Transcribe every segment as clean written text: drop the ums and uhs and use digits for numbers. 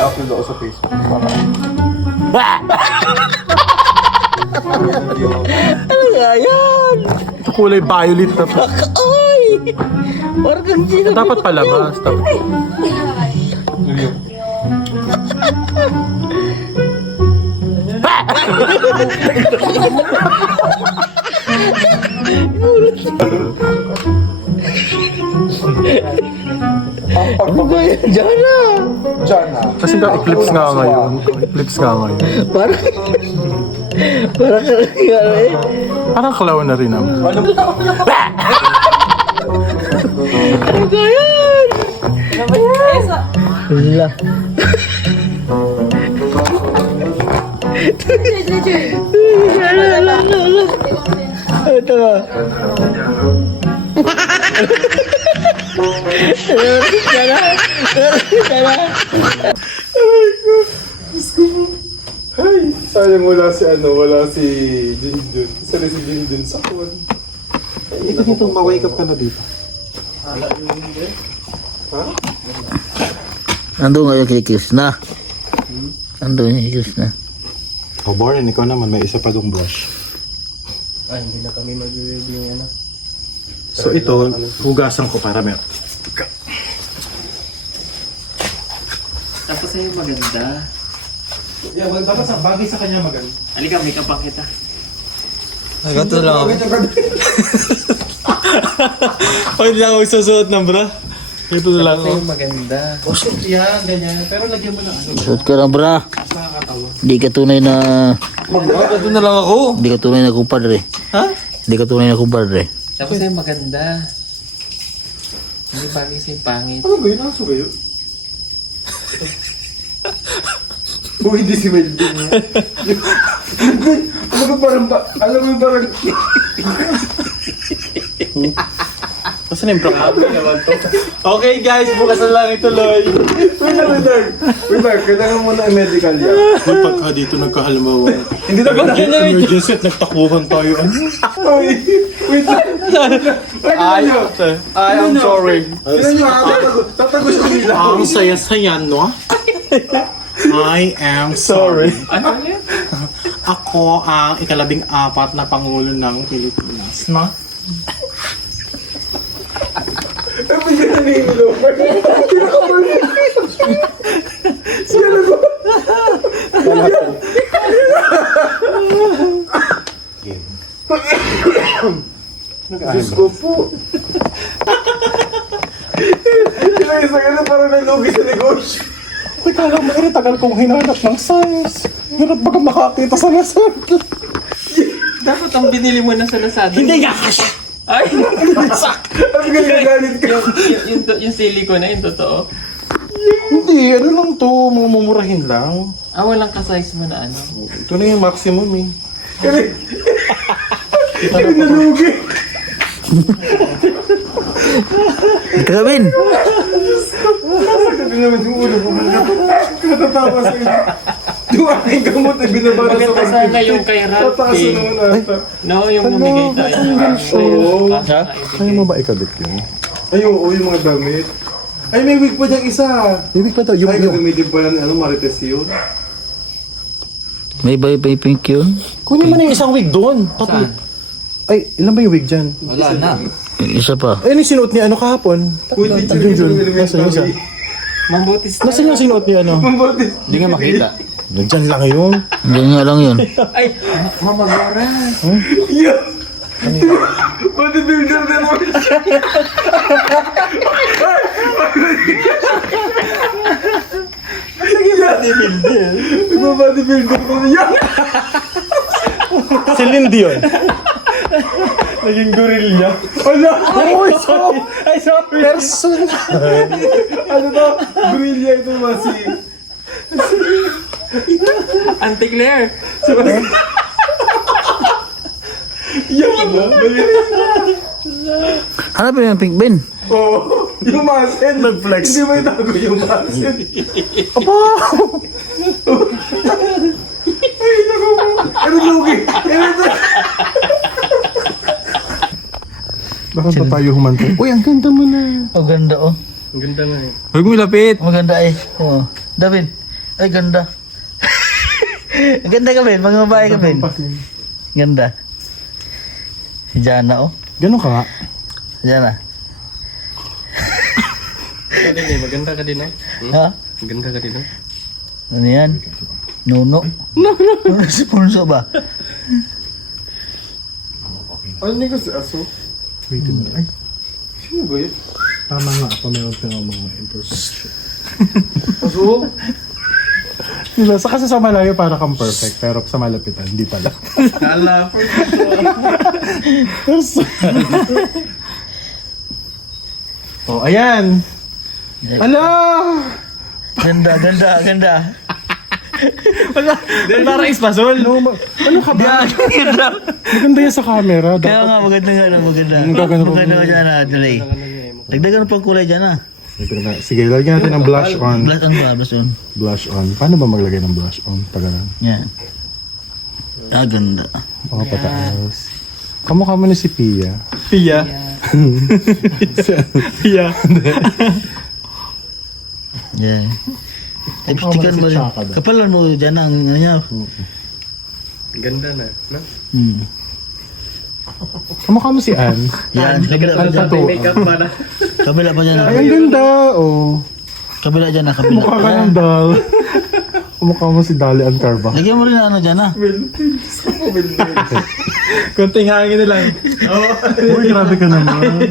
ina-upload ako sa Facebook. Ano nga yan? Ito kulay violet na po. Ay! Parang kang sino. Dapat palabas. Dapat. Ano ba yan? Diyan na. Kasi eclipse nga ngayon. Eclipse nga ngayon. Parang... Parang ka ano eh. Parang clown na rin naman. Ano ba yan? Wala. Ito ba? Ay, sayang wala si Jinjun. Isa rin si Jinjun sa kuwan. Ito dito, ma-wake up ka na dito. Nandun ngayon kay Krishna. Nandun yung Krishna. Oh, Boren, ikaw naman, may isa pa dong brush. Ay, hindi na kami mag-review yan. So ito, hugasan ko para meron. Tapos sa'yo maganda. Yeah, well, dapat sa bagay sa kanya maganda. Halika, may kapang kita. Nagato lang ako. Pwede lang ako susuot ng bra. Ito na lang ako. Sa'yo maganda. Oh, shit, yan, ganyan. Pero lagyan mo ng ano. Suot ka na bra. Nakakatawa. Di ka tunay na... Ito na lang ako. Di ka tunay na kumpadre. Ha? Di ka tunay na kumpadre. Tapos sa'yo maganda. Hindi bagay sa'yo pangit. Ano ba yun? Aso ba yun? Kung hindi si Melvin. Ano ba parang ba? Alam mo parang... Basta na yung bra? Okay guys, bukas na lang ituloy. Wait lang. Kailangan mo na medical yan. Pagka dito nagkahalimbawa. Hindi na ba Emergency at nagtakbuhan tayo. Wait lang. I am sorry. Sino nyo tatagos ko nila. Ang saya-saya, no? I am sorry. Ano yan? Ako ang ika-14 na Pangulo ng Pilipinas, no? Ang bigyan na nilo. Sino ba? Diyos ko po. Isa ka parang nalugi sa negosyo. Uy, kala mo, tagal kong hinanap ng size. Hirap baga makakita sa Lazada. Dapat ang binili mo na sa Lazada. Hindi nga kasya! Ay! Ang galit ka. yung silicone na yung totoo. Hindi, ano lang to, mga mumurahin lang. Ah, walang ka-size mo na ano. Ito na yung maximum eh. Yung nalugi. Ito ka, Ben. Sabi naman yung ulo ko. Natatawa sa inyo. Yung aking gamot ay binabara sa Maganda sana yung kay Tataas Ralphie. na naman ata. No, yung bumigay tayo. Oo. Ha? Kaya mo ba ikabit yun? Ay, oo, yung mga damit. Ay, may wig pa diyang isa. Ibig pa to, Ay, gagamitin pa na ni Marites yun. May pink yun? kunin mo na yung isang wig doon. Saan? Ay, ilan ba yung wig dyan? Wala na. Isa pa. Ay, ano yung sinuot niya ano kahapon? Uy, teacher, Jun, nasaan yung isa? Mambutis na. Nasaan yung sinuot niya ano? Mambotis. Hindi nga makita. Nandyan lang yun. Hindi nga lang yun. Ay, mamagora. Yeah. Bodybuilder na naman. Bodybuilder. Bodybuilder ko niya. Si Lindy yun. Naging gorilla. Ano? Ay, sorry. Ay, sorry. Person. Ano to? Gorilla ito masi. Auntie Claire. Yan. Hanapin mo yung pink, Ben. Oo. Yung muscle. Nag-flex. Hindi mo itago yung muscle. Aba! Ay, naku mo. Ano lugi? Bakit pa tayo humantay? Uy, ang ganda mo na. Ang ganda, oh. Ang ganda nga eh. Huwag mo lapit. Maganda eh. Oh. David, Ay, ganda. Ganda ka, Ben. Mga babae ka, Ben. Ganda. Si Jana, oh. Ganun ka nga. Si Jana. Ka din eh, maganda ka din eh. Ha? Maganda ka din eh. Ano yan? Nuno. Nuno si Punso ba? Ano ni ko si Aso? Wait a minute. Ay, sino ba yun? Tama nga ako, meron pa ng mga imperfection. Aso? Diba, sa kasi sa malayo para kang perfect, pero sa malapitan, hindi pala. Kala, Oh, ayan! Ala! Ganda, ganda, ganda. Parang espasol. Ano ka ba? Ganda. Maganda yan sa camera. Kaya Dapat nga, maganda nga, maganda. Maganda pa Maganda mo. ka dyan, Dre. Dagdagan mo pang kulay dyan, ah. Sige, lagyan natin ng blush on. Blush on ba? Blush on. Blush on. Paano ba maglagay ng blush on? Pag ganun. Yan. Ah, ganda. Oh, pataas. Kamukha mo ni si Pia. Pia. Pia. Yan. Lipstickan mo rin. Tsaka ba? Kapalan mo dyan ang ano niya. Ganda na, no? Hmm. Kamukha mo si Ann. Yan, kabila pa Ano dyan. to? Makeup pa na. Kabila pa dyan. Ay, ang ganda. Oh. Kabila dyan, kabila. Mukha ka ng doll. Kamukha mo si Dali Ann Carba. Lagyan mo rin ng ano dyan, ah. Kunting hangin na lang. Uy, grabe ka naman.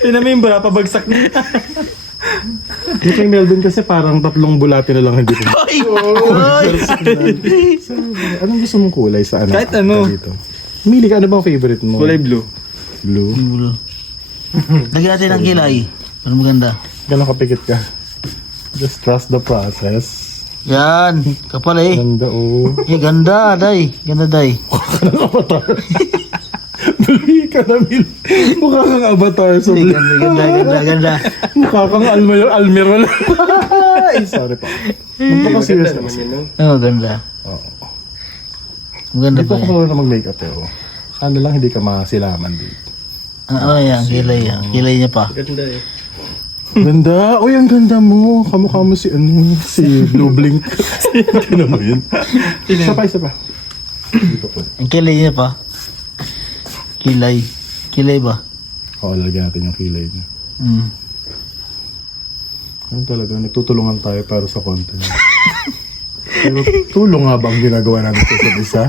Tinan mo yung bra, pabagsak na. Yung kay Melvin kasi parang 3 bulati na lang hindi po. Ay! Ay! Anong gusto mong kulay sa ano? Kahit ano. Dito? Mili ka, ano bang favorite mo? Kulay blue. Blue? Bulo. Lagyan natin ng kilay. Para maganda. Ganun kapikit ka. Just trust the process. Yan. Kapal eh. Ganda oh. Eh, ganda, day. Ganda, day. Kanang avatar. Bili ka na, Mil. Mukha kang avatar. So, Eh, ganda, ganda, ganda, ganda. mukha kang Almiral. Ay, sorry pa. Magpaka-serious na kasi. Oh, ganda. Oo. Maganda Hindi pa pa ako yan. marunong mag-makeup eh. Oh. Sana lang hindi ka masilaman dito. Ano yan? Kilay yan. Kilay niya pa. Ganda eh. Ganda! Uy, ang ganda mo! Kamukha mo si si Blue Blink. Ano mo yun? Isa pa. Dito po. Ang kilay niya pa. Kilay. Kilay ba? Oo, lalagyan natin yung kilay niya. Hmm. Ano talaga, nagtutulungan tayo para sa content. Pero tulong nga ba ang ginagawa natin sa isa't isa?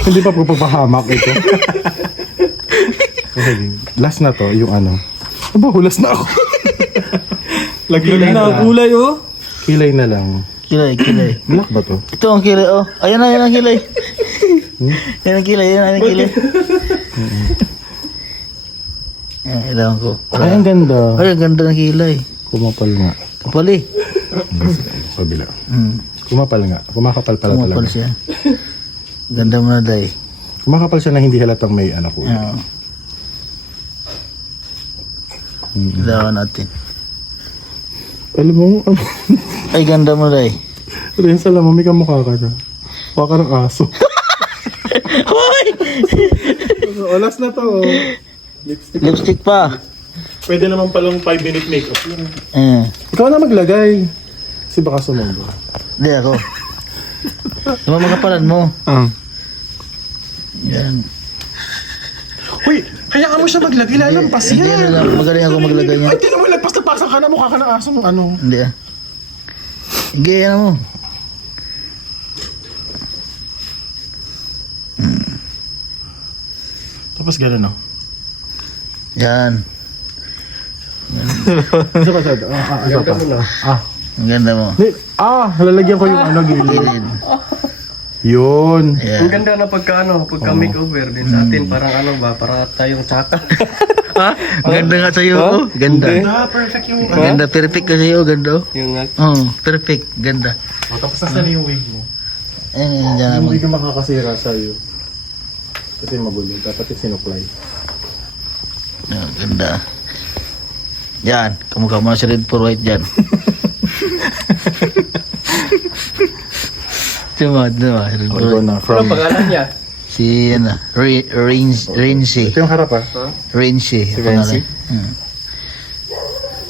Hindi pa po papahamak ito. Okay, last na to, yung ano. Aba, hulas na ako. Lagyan na ang kulay, oh. Kilay na lang. Kilay, kilay. Black ba to? Ito ang kilay, oh. Ayan na, yan ang kilay. Yan ang kilay, yan ang kilay. Yan, ilang ko. Ay, ang ganda. Ay, ang ganda ng kilay. Kumapal nga. Kapal eh. Kabila. Hmm. Kumapal nga. Kumakapal pala Kumapal talaga. siya. Ganda mo na, day. Kumakapal siya na hindi halatang may anak ko. Oo. Ilawan natin. Alam mo, Ay, ganda mo, day. Rin sa lamang, may kamukha ka na. Mukha ka ng aso. Hoy! Olas na to. Oh. Lipstick. Lipstick pa. Pwede naman palang 5-minute makeup. Eh. Ikaw na maglagay. Kasi baka sumundo. Hindi ako. Diba magapalan mo? Yan. Uy, kaya mo siya maglagay. Lalampas Hindi na lang. Magaling ako maglagay niya. Ay, di naman lagpas-lagpasan ka na. Mukha ka ng aso ng ano. Hindi ah. Hindi, yan mo. Tapos gano'n, no? Yan. Isa pa, isa pa. Ang ganda mo. Lalagyan ko yung ano, gilid. Gilid. Yun. Ang Yan. ganda na pagka makeover din sa atin. Parang ano ba, parang tayong tsaka. Ang ganda nga sa'yo. Oh. Ganda. Perfect yung... Ang ganda. Perfect ka sa'yo. Ganda. Yung Perfect. Ganda. tapos nasa na yung wig mo. Ayun, dyan Yung naman. wig yung makakasira sa'yo. Kasi magulo. Dapat yung sinuklay. Ang ganda. Yan. Kamukha mo si Red for White dyan. Diba? Red for Ito White. na. From... pangalan niya? Si, ano, Rainsy. Ito yung harap, ah. Rainsy. Si ang pangalan. Renzi?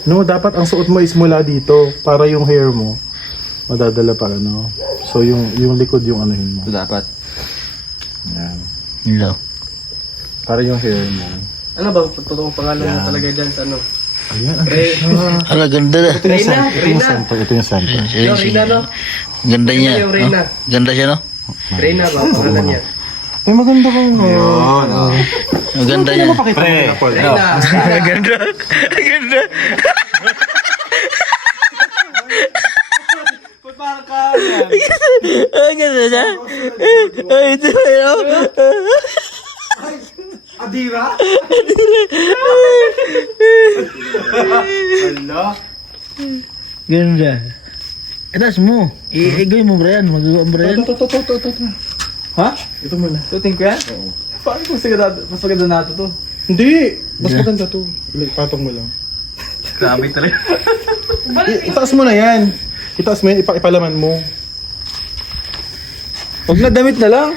No, dapat ang suot mo is mula dito para yung hair mo madadala pa ano. So yung likod yung anuhin mo. Dapat. Yan. Hello. Para yung hair mo. Ano ba? Totoong pangalan mo talaga dyan sa ano? Ayan, ang siya. Hala, ganda na. Ito yung center. Ito yung center. Ito yung center. Yung Reyna, no? Ganda niya. Yung Reyna. no? Ganda siya, no? Reyna ba? Pangalan niya. Ay, maganda ko. Yun. Ang ganda niya. Reyna. Ang ganda. Ang ganda. Ang ganda niya. Ay, ito yun. Adira? Hala. Ganda. Etas mo. Gawin mo, Brian. Magagawa mo, Brian. Ito. Ha? Ito muna. Tuting ko yan? Oo. Paano kung mas maganda nato to? Hindi. Mas maganda to. Patong mo lang. Grabe talaga. Itaas mo na yan. Itaas mo yan. Ipalaman mo. Huwag na damit na lang.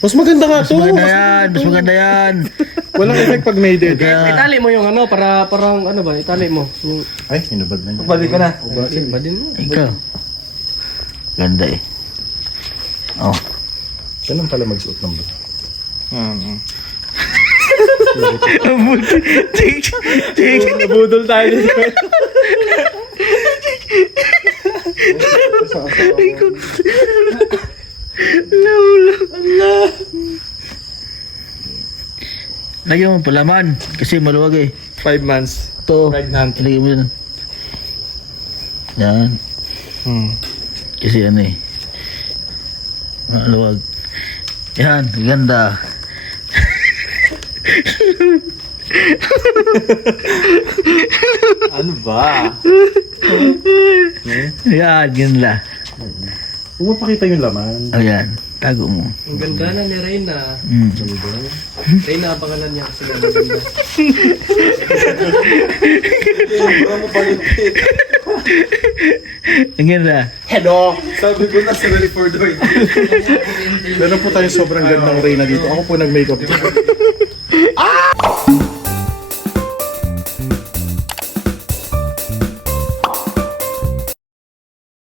Mas maganda nga to. Mas maganda yan. Mas maganda yan. Walang effect pag made it. Kaya, Itali mo yung ano, parang ano ba? Itali mo. Yung, Ay, hinubad na niya. balik ka na. Sige. Badin mo. ikaw. Ganda eh. Oh. Ganun pala magsuot ng bra. Nabudol tayo dito. Lagyan mo palaman. Kasi maluwag eh. 5 months. Ito. Pregnant. Lagyan mo yun. Yan. Kasi ano eh. Maluwag. Yan. Ganda. Ano ba? Yan. Ganda. Huwag mapakita yung laman. Ayan. Tago mo. Ang ganda na ni Reyna. Mm. Reyna ang pangalan niya kasi ganda. Ang ganda. Hello! Sabi ko na 74 doy. Meron po tayong sobrang gandang Reyna dito. Ako po nag-makeup.